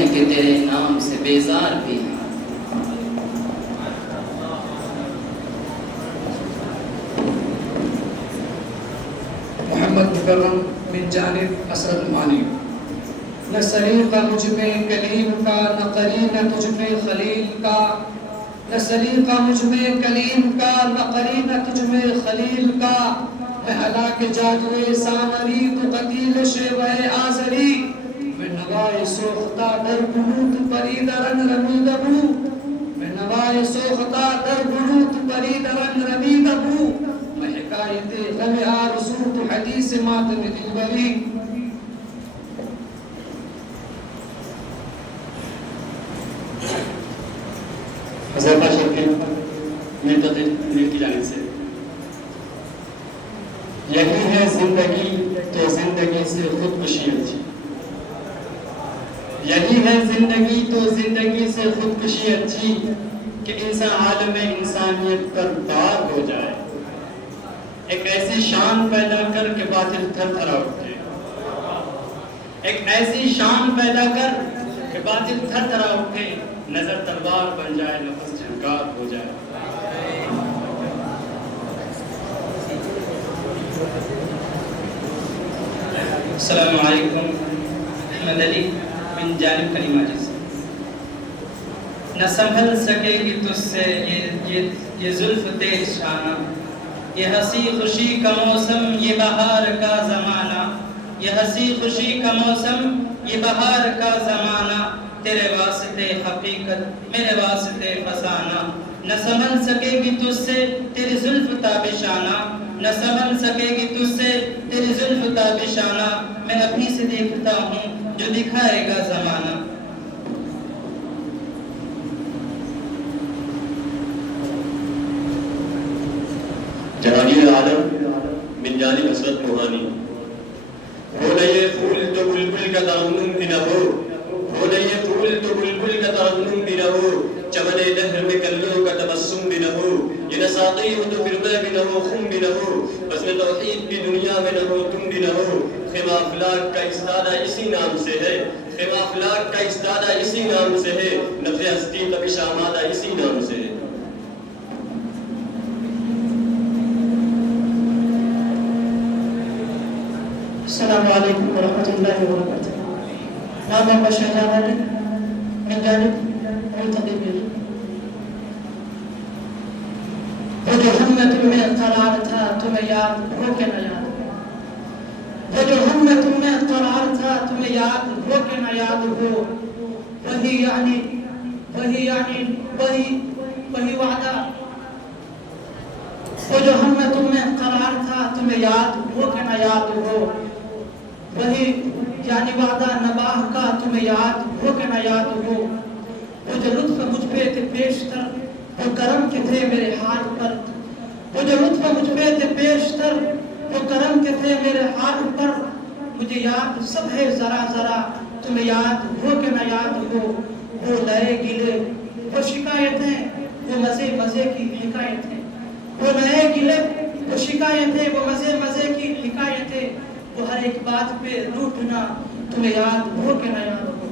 ہیں کہ تیرے نام سے بیزار بھی ہیں۔ محمد مکرم من جانب اسد مانی۔ نہ سلیقہ مجھ میں کلیم کا، نہ قرینہ تجھ میں خلیل کا، نہ سلیقہ مجھ میں کلیم کا، نہ قرینہ تجھ میں خلیل کا، میں ہلاک جادوے سامری تو قتیل شیوہ آزری، میں نوائے سوختہ در بنوت پرید رنگ رمیدبو، میں نوائے سوختہ در بنوت پرید رنگ رمیدبو، میں حکایت غم آرزو تو حدیث ماتم دلبری۔ حذیفہ شریف منتقل کی جانب سے، یہی ہے زندگی تو زندگی سے خودکشی اچھی، یہی ہے زندگی تو زندگی سے خودکشی اچھی، کہ انسان عالم انسانیت پر داغ ہو جائے، ایک ایسی شان پیدا کر کے باطل تھر تھرا اٹھے، ایک ایسی شان پیدا کر کہ باطل تھر تھرا اٹھے، نظر تلوار بن جائے، نفس جھنکار ہو جائے۔ السلام علیکم، احمد علی من جانب کریمہ جی سے۔ نہ سنبھل سکے گی تجھ سے یہ زلف تیز شانہ، یہ ہنسی خوشی کا موسم، یہ بہار کا زمانہ، یہ ہنسی خوشی کا موسم، یہ بہار کا زمانہ، تیرے واسطے حقیقت میرے واسطے فسانہ، نہ سنبھل سکے گی تجھ سے تیری زلف تابشانہ، نہ سنبھل سکے گی تجھ سے تیری زلف تابشانہ، میں ابھی سے دیکھتا ہوں جو دکھائے گا زمانہ۔ جہانگیر عالم من جانب حسرت موہانی۔ ہو نہ یہ پھول تو بلبل کا ترنم بھی نہ ہو نہ یہ پھول تو بلبل کا ترنم بھی نہ ہو، چمن دہر میں کلیوں کا تبسم بھی نہ ہو، یہ نہ ساقی ہو تو پھر میں بھی نہ ہو، خم بھی نہ ہو، بس میں توحید بھی دنیا میں نہ ہو، تم بھی نہ ہو، خیمہ افلاک کا استادہ اسی نام سے ہے، خیمہ افلاک کا استادہ اسی نام سے ہے، نفس ہستی تبش آمادہ اسی نام سے ہے۔ السلام علیکم ورحمۃ اللہ وبرکاتہ۔ نام محمد شہجان علی من جانب منتقل۔ وہ جو ہم میں تم میں قرار تھا تمہیں یاد ہو کے نہ یاد ہو، وہ جو ہم میں تم میں قرار تھا تمہیں یاد ہو کے نہ یاد ہو، وہی وعدہ، وہ جو ہم میں تم میں قرار تھا تمہیں یاد ہو کے نہ یاد ہو، وہی یعنی وعدہ نباہ کا تمہیں یاد ہو کے نہ یاد ہو، وہ جو لطف مجھ پہ تھے پیشتر وہ کرم کے تھے میرے حال پر، وہ جو لطف مجھ پہ تھے پیشتر وہ کرم کے تھے میرے حال پر، مجھے یاد سب ہے ذرا ذرا تمہیں یاد ہو کے نہ یاد ہو، وہ نئے گلے وہ شکایتیں وہ مزے مزے کی حکایتیں، وہ نئے گلے وہ شکایتیں وہ مزے مزے کی حکایتیں، وہ ہر ایک بات پہ روٹنا تمہیں یاد ہو کے نہ یاد ہو۔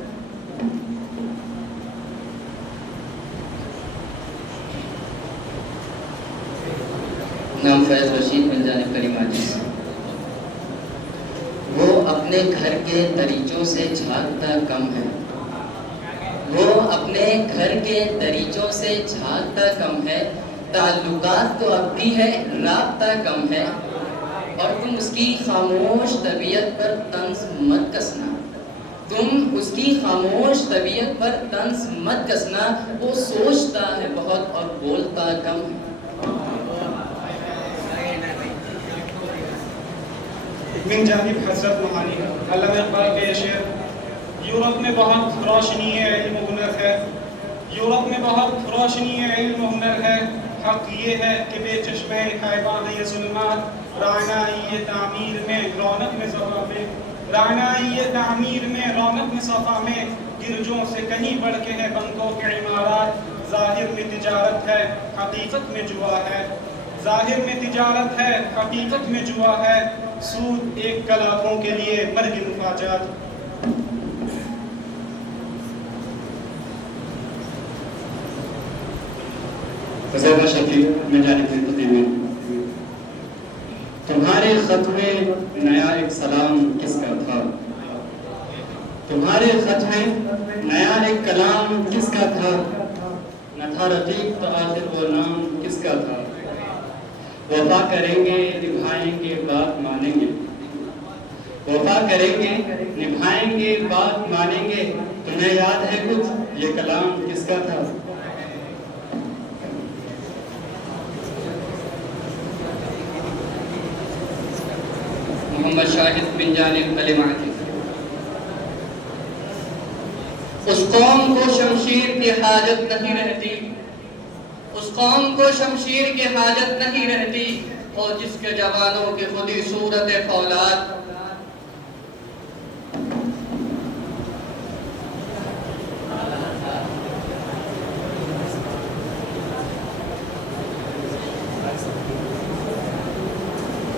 نام فیض رشید من جانب کریمہ جی سے۔ وہ اپنے گھر کے دریچوں سے جھانکتا کم ہے، وہ اپنے گھر کے دریچوں سے جھانکتا کم ہے، تعلقات تو اب بھی ہے رابطہ کم ہے، اور تم اس کی خاموش طبیعت پر طنز مت کسنا، تم اس کی خاموش طبیعت پر طنز مت کسنا، وہ سوچتا ہے بہت اور بولتا کم ہے۔ من جانب حضرت موہانی۔ علامہ اقبال کے یہ شعر، یورپ میں بہت روشنی علم و ہنر ہے، یورپ میں بہت روشنی علم و ہنر ہے، حق یہ ہے کہ بے چشمے خیبان یہ ظلمات، رعنائی یہ تعمیر میں رونق میں صفا میں، رعنائی یہ تعمیر میں رونق میں صفا میں، گرجوں سے کہیں بڑھ کے ہے بنکوں کے عمارات، ظاہر میں تجارت ہے حقیقت میں جوا ہے، ظاہر میں تجارت ہے حقیقت میں جوا ہے، سود ایک کلاخوں کے لیے مرگ مفاجات۔ حذیفہ شفیق من جانب تقدیم. تمہارے خط میں نیا ایک سلام کس کا تھا؟ تمہارے خط میں نیا ایک کلام کس کا تھا؟ نہ تھا رفیق تو آخر وہ نام کس کا تھا؟ وفا کریں گے نبھائیں گے بات مانیں گے، وفا کریں گے نبھائیں گے بات مانیں گے، تمہیں یاد ہے کچھ یہ کلام کس کا تھا؟ محمد شاہد بن جانب کلمات. اس قوم کو شمشیر کی حاجت نہیں رہتی، اس قوم کو شمشیر کی حاجت نہیں رہتی، اور جس کے جوانوں کی خودی صورت فولاد.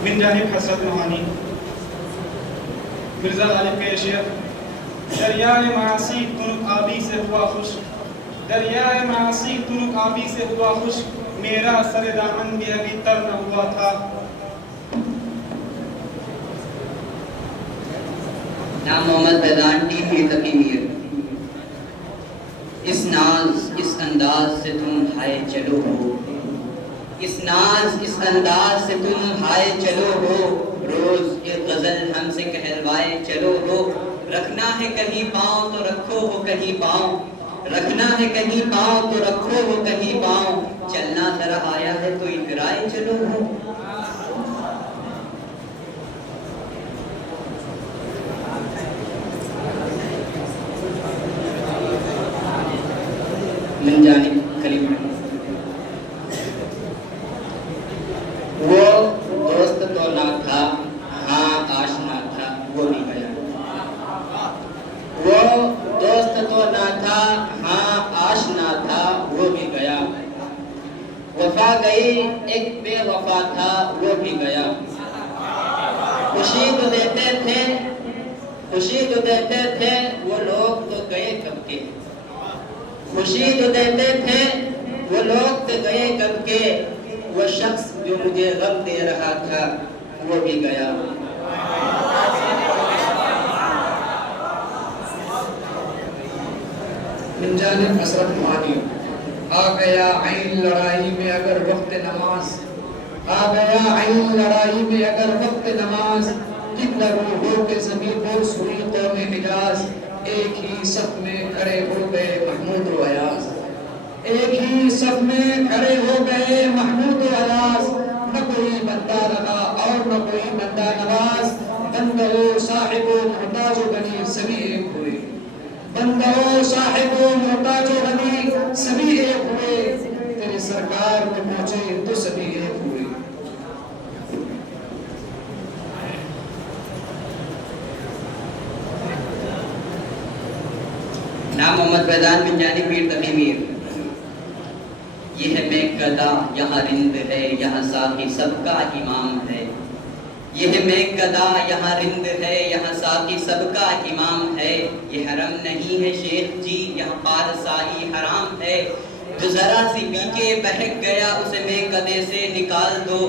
من جانب حسرت روحانی. مرزا غالب کے شعر. دریائے معاصی تنک آبی سے ہوا خوش، دریائے معاصی تنک آبی سے ہوا خوش، میرا سر دامن بھی ابھی تر نہ ہوا تھا. نام محمد بیدان ٹی پی تقی میر. اس ناز اس انداز سے تم ہائے چلو ہو، اس ناز اس انداز سے تم ہائے چلو ہو، روز ایک غزل ہم سے کہلوائے چلو ہو. رکھنا ہے کہیں پاؤں تو رکھو ہو کہیں پاؤں، رکھنا ہے کہیں پاؤں تو رکھو ہو کہیں پاؤں، چلنا ذرا آیا ہے تو اترائے چلو ہو. من جانب کلمہ. وہ دوست تو نہ تھا ہاں آشنا تھا وہ بھی گیا، وہ دوست تو نہ تھا ہاں آشنا تھا وہ بھی گیا، وفا گئی ایک بے وفا تھا وہ بھی گیا. خوشی تو دیتے تھے، خوشی تو دیتے تھے وہ لوگ تو گئے کب کے، خوشی تو دیتے تھے وہ لوگ تو گئے کب کے، وہ شخص جو مجھے غم دے رہا تھا وہ بھی گیا. من جانب حسرت روحانی. آ گیا عین لڑائی میں اگر وقت نماز، آ گیا عین لڑائی میں اگر وقت نماز، قبلہ رو ہو کے زمین بوس ہوئی قوم حجاز، ایک ہی صف میں کھڑے ہو گئے محمود و ایاز، ایک ہی صف میں کھڑے ہو گئے محمود و ایاز. نہ کوئی بندہ رہا اور نہ کوئی بندہ نواز، بندہ و صاحب و محتاج و غنی سبھی ایک ہوئے، بندہ و صاحب و محتاج و غنی سبھی ایک ہوئے، تیرے سرکار میں پہنچے تو سبھی ایک ہوئے. نام محمد بیدان بن جانب میر تقی میر. یہ ہے میں گدا یہاں رند ہے یہاں ساقی سب کا امام ہے، یہ ہے میں گدا یہاں رند ہے یہاں ساقی سب کا امام ہے. یہ حرم نہیں ہے شیخ جی یہاں پارسائی حرام ہے، جو ذرا سی پی کے بہک گیا اسے میں کدے سے نکال دو،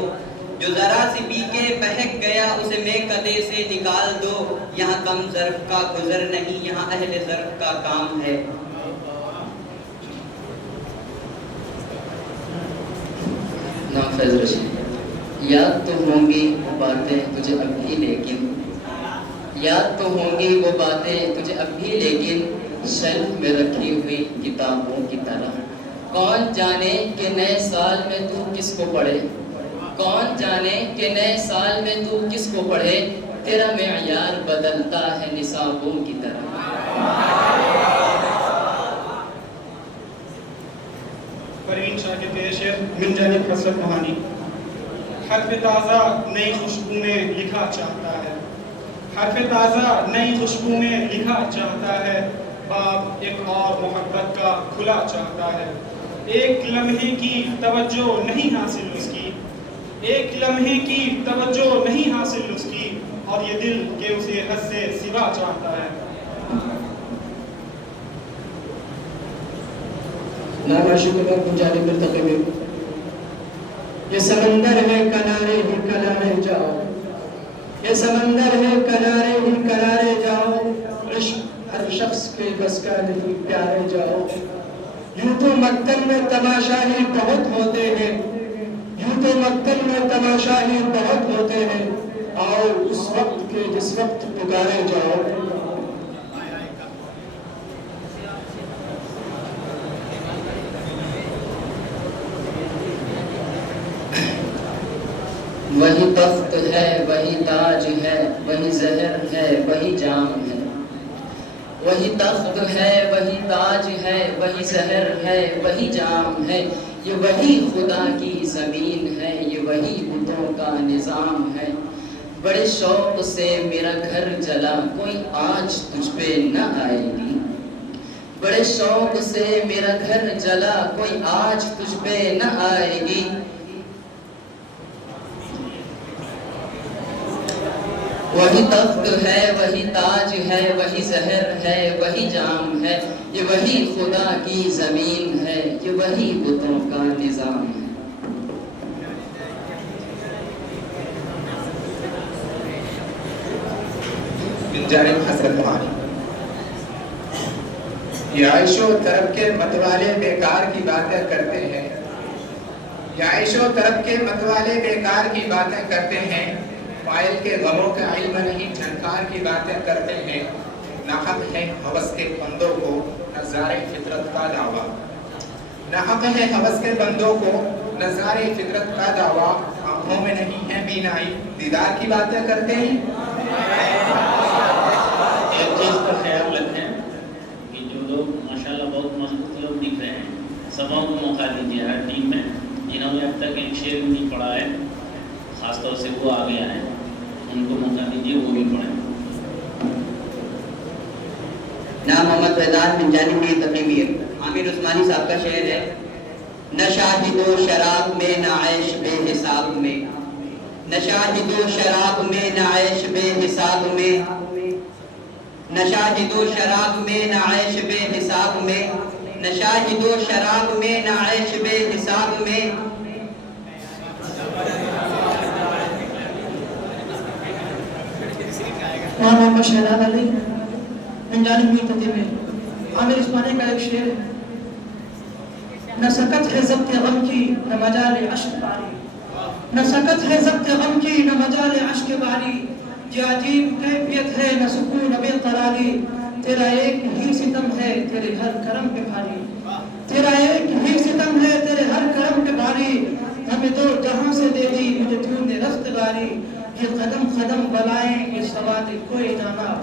جو ذرا سی پی کے بہک گیا اسے میں کدے سے نکال دو. یہاں کم ظرف کا گزر نہیں یہاں اہل ظرف کا کام ہے. نام فیض رشید. یاد تو ہوں گی وہ باتیں تجھے اب بھی لیکن، یاد تو ہوں گی وہ باتیں تجھے اب بھی لیکن، شیلف میں رکھی ہوئی کتابوں کی طرح. کون جانے کہ نئے سال میں تو کس کو پڑھے، کون جانے کہ نئے سال میں تو کس کو پڑھے، تیرا معیار بدلتا ہے نصابوں کی طرح. پروین شاہ کے پیش ہے من جانب حسرت روحانی. حرف تازہ نئی خوشبو میں لکھا چاہتا ہے، حرف تازہ نئی خوشبو میں لکھا چاہتا ہے، باب ایک اور محبت کا کھلا چاہتا ہے. ایک لمحے کی توجہ نہیں حاصل اس کی، ایک لمحے کی توجہ نہیں حاصل اس کی، اور یہ دل کہ اسے حد سے سوا چاہتا ہے. نام عاشق اللہ بن جانب مرتقی میر. یہ سمندر ہے کنارے ہی کنارے جاؤ، یہ سمندر ہے کنارے ہی کنارے جاؤ، عشق ہر شخص کے بس کا نہیں پیارے جاؤ۔ یوں تو مکتب میں تماشائی بہت ہوتے ہیں، یوں تو مکتب میں تماشائی بہت ہوتے ہیں، آؤ اس وقت کے جس وقت پکارے جاؤ۔ وہی تخت ہے وہی تاج ہے وہی زہر ہے وہی جام ہے، وہی تخت ہے وہی تاج ہے وہی زہر ہے وہی جام ہے، یہ وہی خدا کی زمین ہے یہ وہی بتوں کا نظام ہے۔ بڑے شوق سے میرا گھر جلا کوئی آج تجھ پہ نہ آئے گی، بڑے شوق سے میرا گھر جلا کوئی آج تجھ پہ نہ آئے گی۔ وہی تخت ہے وہی تاج ہے وہی زہر ہے وہی جام ہے، یہ وہی خدا کی زمین ہے یہ وہی بتوں کا نظام ہے۔ من جانب حضرت موہانی، یہ عیش و طرب کے متوالے بیکار کی باتیں کرتے ہیں، یہ عیش و طرب کے متوالے بیکار کی باتیں کرتے ہیں، فائل کے غموں کا علم نہیں جھنکار کی باتیں کرتے ہیں، ناحق ہے ہوس کے بندوں کو نظارے فطرت کا دعویٰ، ناحق ہے ہوس کے بندوں کو نظارے فطرت کا دعویٰ، آنکھوں میں نہیں ہے بینائی دیدار کی باتیں کرتے ہیں۔ ایک چیز کا خیال رکھیں کہ جو لوگ ماشاءاللہ بہت مضبوط لوگ دکھ رہے ہیں، سبوں کو موقع دیجیے ہر ٹیم میں، جنہوں نے اب تک ایک شعر نہیں پڑھا ہے خاص طور سے وہ آگے آئے، ان کو موقع دیجیے وہ بھی پڑھیں۔ نام محمد فیضان بن جانب میر تقی میر، عامر عثمانی صاحب کا شعر ہے، نہ شاہد و شراب میں نہ عیش بے حساب میں، نہ شاہد و شراب میں نہ عیش بے حساب میں، نہ شاہد و شراب میں نہ عیش بے حساب میں، نہ شاہد و شراب میں نہ عیش بے حساب میں۔ وہاں محمد شہزاد علی من جانب میر تقی میر، عامر عثمانی کا ایک شعر ہے، نہ سکت ہے ضبط غم کی نہ مجال عشق باری، نہ سکت ہے ضبط غم کی نہ مجال عشق باری، یہ عجیب کیفیت ہے نہ سکون بے قراری، تیرا ایک ہی ستم ہے تیرے ہر کرم پہ بھاری، تیرا ایک ہی ستم ہے تیرے ہر کرم پہ بھاری، ہمیں تو جہاں سے دے دی مجھے تو نے رفت باری، یہ قدم قدم بلائیں یہ سواد کوئی جانا،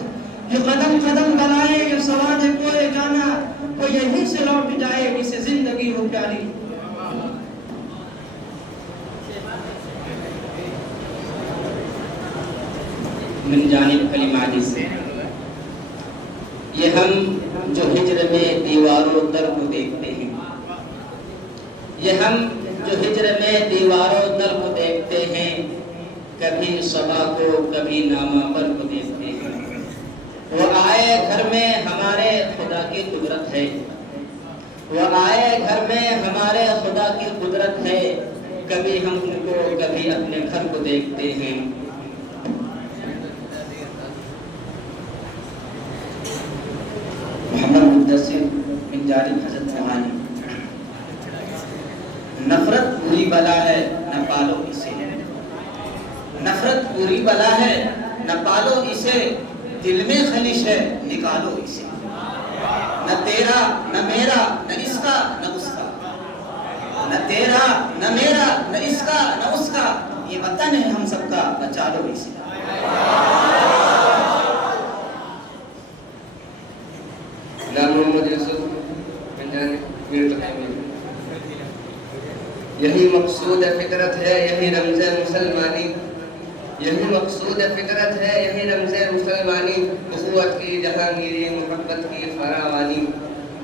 یہ قدم قدم بلائیں یہ سواد کوئی جانا، وہ یہیں سے لوٹ جائے جسے زندگی ہو پیاری۔ من جانب کلیم عاجز، یہ ہم جو ہجر میں دیواروں در کو دیکھتے ہیں، یہ ہم جو ہجر میں دیواروں در کو دیکھتے ہیں، کبھی صبا کو کبھی نامہ پر کو دیکھتے ہیں، وہ آئے گھر میں ہمارے خدا کی قدرت ہے، وہ آئے گھر میں ہمارے خدا کی قدرت ہے، کبھی ہم ان کو کبھی اپنے گھر کو دیکھتے ہیں۔ محمد مدثر من جانب حضرت موہانی، نفرت بری بلا ہے نہ پالو اسے، نفرت بری بلا ہے نہ پالو اسے، دل میں خلش ہے نکالو اسے، نہ تیرا نہ میرا نہ اس کا نہ اس کا، نہ تیرا نہ میرا نہ اس کا نہ اس کا، یہ وطن ہے ہم سب کا بچا لو اسے۔ غلام محمد یوسف من جانب میر تقی میر، یہی مقصود فطرت ہے یہی رمز مسلمانی، یہی مقصود فطرت ہے یہی رمز مسلمانی، اخوت کی جہانگیری محبت کی فراوانی،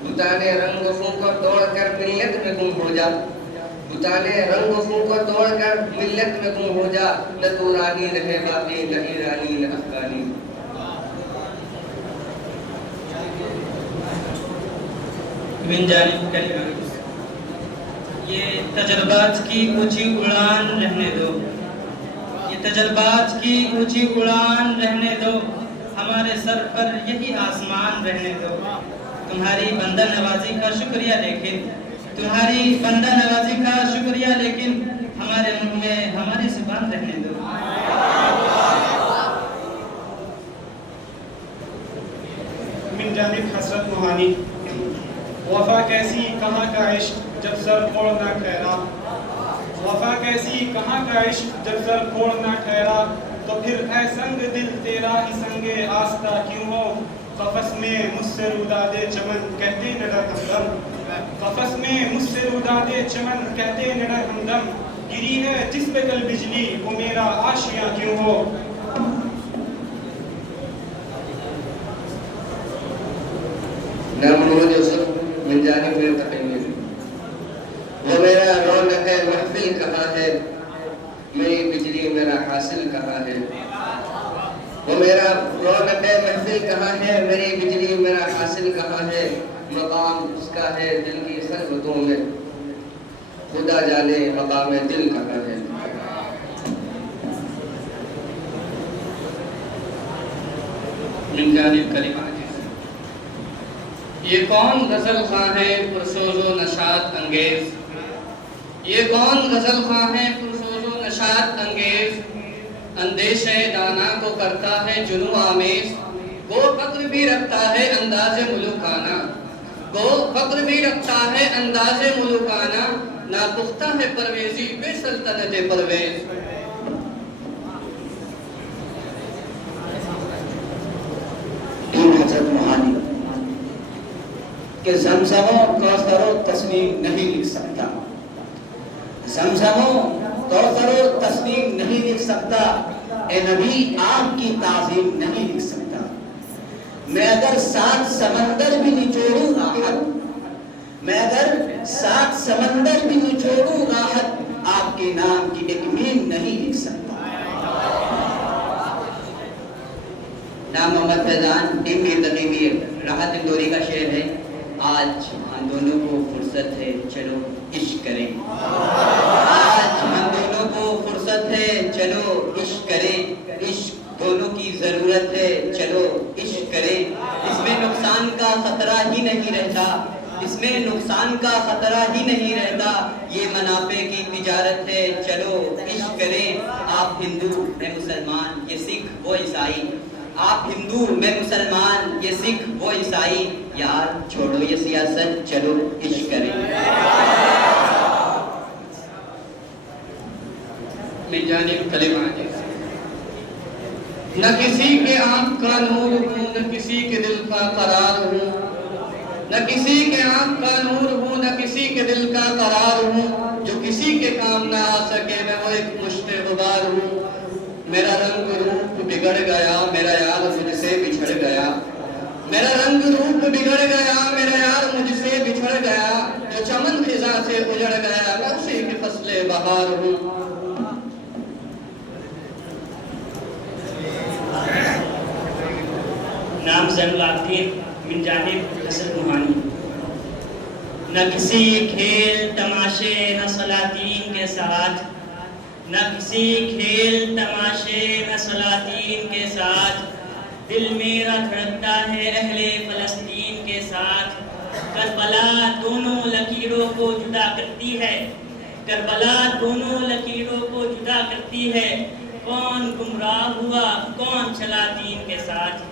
بتانے رنگ و فوں کو توڑ کر ملت میں گم ہو جا، بتانے رنگ و فوں کو توڑ کر ملت میں گم ہو جا، نہ تو رانی رہے باقی نہ ایرانی نہ افغانی۔ من جانب کلیم عاجز، یہ تجربات کی اونچی اڑان رہنے دو، یہ تجربات کی اونچی اڑان رہنے دو، ہمارے سر پر یہی آسمان رہنے دو، تمہاری بندہ نوازی کا شکریہ لیکن تمہاری بندہ نوازی کا شکریہ لیکن ہمارے منہ میں ہماری زبان رہنے دو۔ من جانب حسرت موہانی، وفا کیسی کہاں کا عشق جب سر پھوڑ نہ ٹھہرا، وفا کیسی کہاں کا عشق جب سر پھوڑ نہ ٹھہرا، تو پھر اے سنگ دل تیرا ہی سنگ آستہ کیوں ہو، قفس میں مجھ سے رودادے چمن کہتے نڈر ہمدم، قفس میں مجھ سے رودادے چمن کہتے نڈر ہمدم، گری ہے جس پہ کل بجلی وہ میرا آشیاں کیوں ہو۔ محمود یوسف من جانب ملتقین، وہ میرا رونق ہے محفل کہاں ہے، میری بجلی میرا حاصل کہاں ہے، وہ میرا رونق ہے محفل کہاں ہے، میری بجلی میرا حاصل کہاں ہے، مقام اس کا ہے دل کی خلوتوں میں، خدا جانے مقام دل کہاں ہے۔ من جانب کلمات، یہ کون غزل خواں ہے پرسوز و نشاط انگیز، یہ کون غزل خواں ہے پرسوز و نشاط انگیز، اندیشہ دانا کو کرتا ہے جنو آمیز، گو فقر بھی رکھتا ہے انداز ملوکانہ، گو فقر بھی رکھتا ہے انداز ملوکانہ، ناپختہ ہے پرویزی بے سلطنت پرویز۔ حضرت موہانی کہ زمزم و کوثر و تسنیم نہیں لکھ سکتا، زمزم و کوثر و تسنیم نہیں لکھ سکتا، اے نبی آپ کی تعظیم نہیں لکھ سکتا، میں اگر 7 سمندر بھی نچوڑوں راحت، میں اگر 7 سمندر بھی نچوڑوں راحت، آپ کے نام کی ایک میم نہیں لکھ سکتا۔ نام محمد فیضان ٹیم کی تقریبی راحت اندوری کا شعر ہے، آج ہم دونوں کو فرصت ہے چلو عشق کریں، آج ہم دونوں کو فرصت ہے چلو عشق کریں، عشق دونوں کی ضرورت ہے چلو عشق کریں، اس میں نقصان کا خطرہ ہی نہیں رہتا، اس میں نقصان کا خطرہ ہی نہیں رہتا، یہ منافع کی تجارت ہے چلو عشق کریں، آپ ہندو میں مسلمان یہ سکھ وہ عیسائی، آپ ہندو میں مسلمان یہ سکھ وہ عیسائی، یار چھوڑو یہ سیاست چلو عشق کریں۔ من جانب کلمات، نہ کسی کے آنکھ کا نور ہوں نہ کسی کے دل کا قرار ہوں، نہ کسی کے آنکھ کا نور ہوں نہ کسی کے دل کا قرار ہوں، جو کسی کے کام نہ آ سکے میں وہ ایک مشت غبار ہوں، میرا رنگ روپ بگڑ گیا میرا یار مجھ سے بچھڑ گیا، میرا رنگ روپ بگڑ گیا میرا یار مجھ سے بچھڑ گیا، جو چمن خزاں سے اجڑ گیا میں اسی کی فصل بہار ہوں۔ نام زین العابدین من جانب حسرت موہانی، نہ کسی کھیل تماشے نہ سلاطین کے ساتھ، نہ کسی کھیل تماشے نہ سلاطین کے ساتھ، دل میرا دھڑکتا ہے اہل فلسطین کے ساتھ، کربلا دونوں لکیروں کو جدا کرتی ہے، کربلا دونوں لکیروں کو جدا کرتی ہے، کون گمراہ ہوا کون چلا دین کے ساتھ۔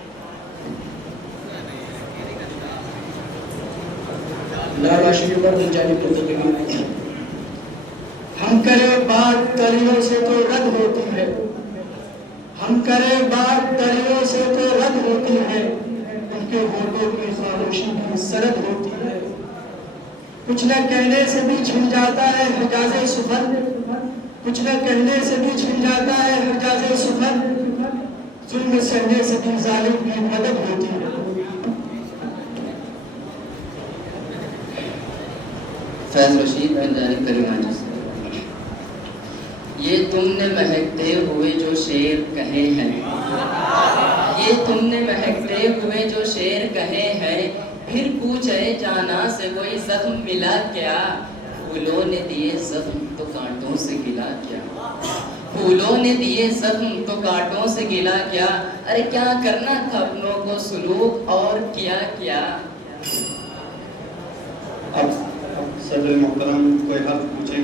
لالا شریف پر جانب ملتقین، ہم کرے بات دلیلوں سے تو رد ہوتی ہے، ہم کرے بات دلیلوں سے تو رد ہوتی ہے، ان کے ہونٹوں کی خاموشی بھی سرد ہوتی ہے، کچھ نہ کہنے سے بھی چھن جاتا ہے حجاز سخن، کچھ نہ کہنے سے بھی چھن جاتا ہے حجاز سخن، ظلم سہنے سے بھی ظالم کی مدد ہوتی ہے۔ فیض رشید بن جانب کلمات، یہ تم نے مہکتے ہوئے جو شعر کہے ہیں، یہ تم نے مہکتے ہوئے جو شعر کہے ہیں، پھر پوچھے جانا سے کوئی زخم ملا کیا، پھولوں نے دیے زخم تو کانٹوں سے گلا کیا، پھولوں نے دیے زخم تو کانٹوں سے گلا کیا، ارے کیا کرنا تھا اپنوں کو سلوک اور کیا کیا۔ اب صدر محترم کوئی حق پوچھیں گے۔